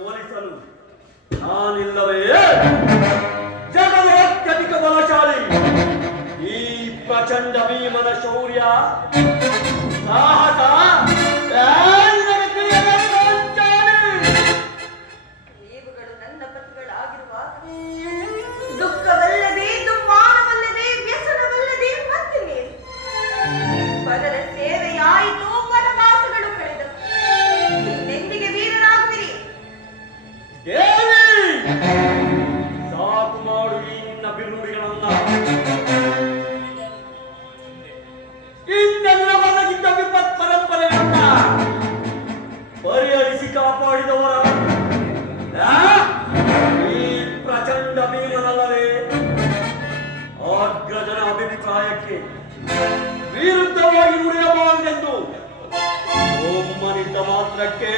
ಹೋಲಿಸಲು ನಾನಿಲ್ಲವೇ? ಜಗದ ಅತ್ಯಧಿಕ ಬಲಶಾಲಿ ಈ ಪ್ರಚಂಡ ಭೀಮನ ಶೌರ್ಯ ಸಾಹಸ ನೀವುಗಳು ನನ್ನ ಪತಿಗಳಾಗಿರುವಾಗ ದುಃಖವಲ್ಲದೆ ದುಮ್ಮಾನವಲ್ಲದೆ ವ್ಯಸನವಲ್ಲದೆ ಮತ್ತೆ ಪರರ ಸೇವೆಯಾಯಿತು, ವನವಾಸಗಳು ಕಳೆದವು. ಇನ್ನೆಂದಿಗೆ ವೀರರಾಗುವಿರಿ? ಸಾಕು ಮಾಡು ಈ ನಿನ್ನ ಬಿರುನುಡಿಗಳನ್ನ. ಇನ್ನೆಲ್ಲ ಒದಗಿದ್ದ ವಿಪತ್ ಪರಂಪರೆಗಳನ್ನ ಪರಿಹರಿಸಿ ಕಾಪಾಡಿದವರ ಈ ಪ್ರಚಂಡ ಭೀಮನಲ್ಲವೇ ಅಗ್ರಜನ ಅಭಿಪ್ರಾಯಕ್ಕೆ ವಿರುದ್ಧವಾಗಿ ನುಡಿಯಬಾರದೆಂದು ಒಮ್ಮನಿದ್ದ ಮಾತ್ರಕ್ಕೆ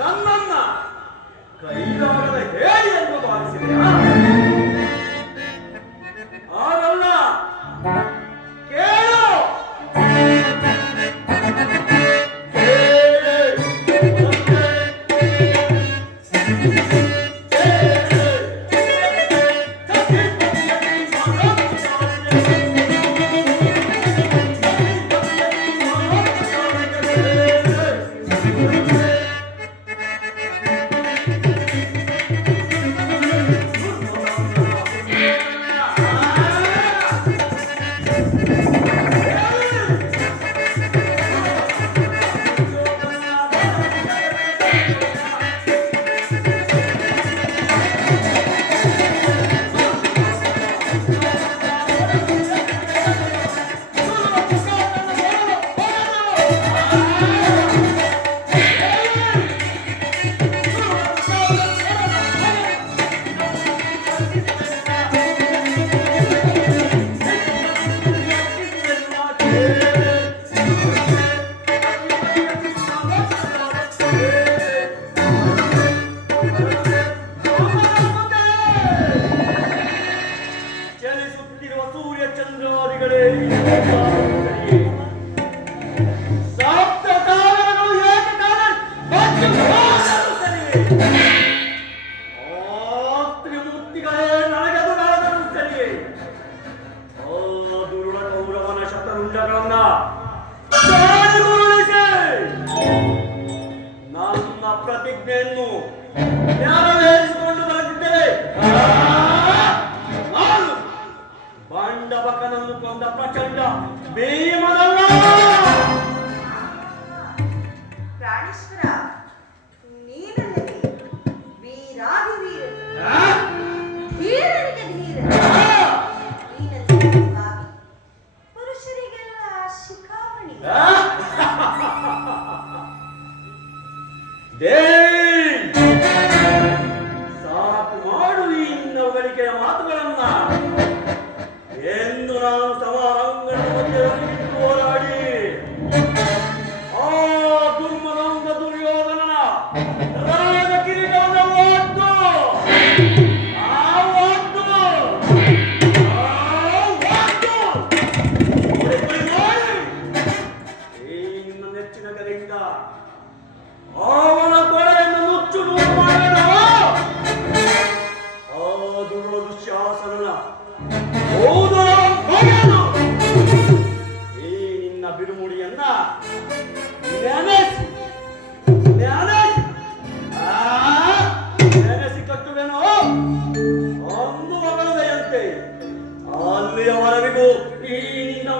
ನನ್ನನ್ನ ಕೈಲಾಗದ ಹೇಳಿ ಎಂದು ಭಾವಿಸಿದೆಯಾ? ಆಗಲ್ಲ. ಕೇಳು. ಚಲಿಸುತ್ತಿರುವ ಸೂರ್ಯ ಚಂದ್ರಾದಿಗಳೇ ಸಪ್ತ ತಾರಗಳು ಏಕಕಾಲ ತ್ರಿಮೂರ್ತಿಗಳೇ ನನಗದು ಬೆಳೆದರು ಸರಿಯೇ. ಆ ದುರುಳ ಕೌರವನ ಶತರುಂಡಗಳನ್ನ ನನ್ನ ಪ್ರತಿಜ್ಞೆಯನ್ನು ನೆರವೇರಿಸಿಕೊಂಡು ಬರುತ್ತಿದ್ದರೆ ನಾನು ಬಂಡಬಕನನ್ನು ಕೊಂದ ಪ್ರಚಂಡ ಭೀಮನಲ್ಲ. ಪ್ರಾಣೇಶ್ವರ, ನೀನಲ್ಲದೆ ವೀರಾಧಿವೀರ, ಧೀರನಿಗೆ ಧೀರ, ನೀನಲ್ಲದೆ ಸ್ವಾಮಿ, ಪುರುಷರಿಗೆಲ್ಲ ಶಿಖಾಮಣಿ. ಸಾಕು ಮಾಡು ಈ ನಿನ್ನ ಹೊಗಳಿಕೆಯ ಮಾತುಗಳನ್ನ. ಎಂದು ನಾನು ಸಮಾರಂಗದ ಮಧ್ಯೆ ಹೋರಾಡಿ ಆ ದುರ್ಮನಂದ ದುರ್ಯೋಧನನ ರಾಜ ಕಿರೀಟವನ್ನು ಒದ್ದು ಈ ನಿನ್ನ ನೆಚ್ಚಿನ ಕರೆಯಿಂದ ಅವನ ಕೊಳೆಯನ್ನು ಮುಚ್ಚು ನೂರು ಮಾಡೋಣ. ಆ ದುರ್ಗ ದುಶ್ಯಾಸನನ ಈ ನಿನ್ನ ಬಿರುಮುಡಿಯನ್ನ ನೆನೆಸಿ ಕಟ್ಟುವೆನೋ ಅಂದು ಮಗಳದೆಯಂತೆ ಅಲ್ಲಿಯವರೆಗೂ ಈ ನಿನ್ನ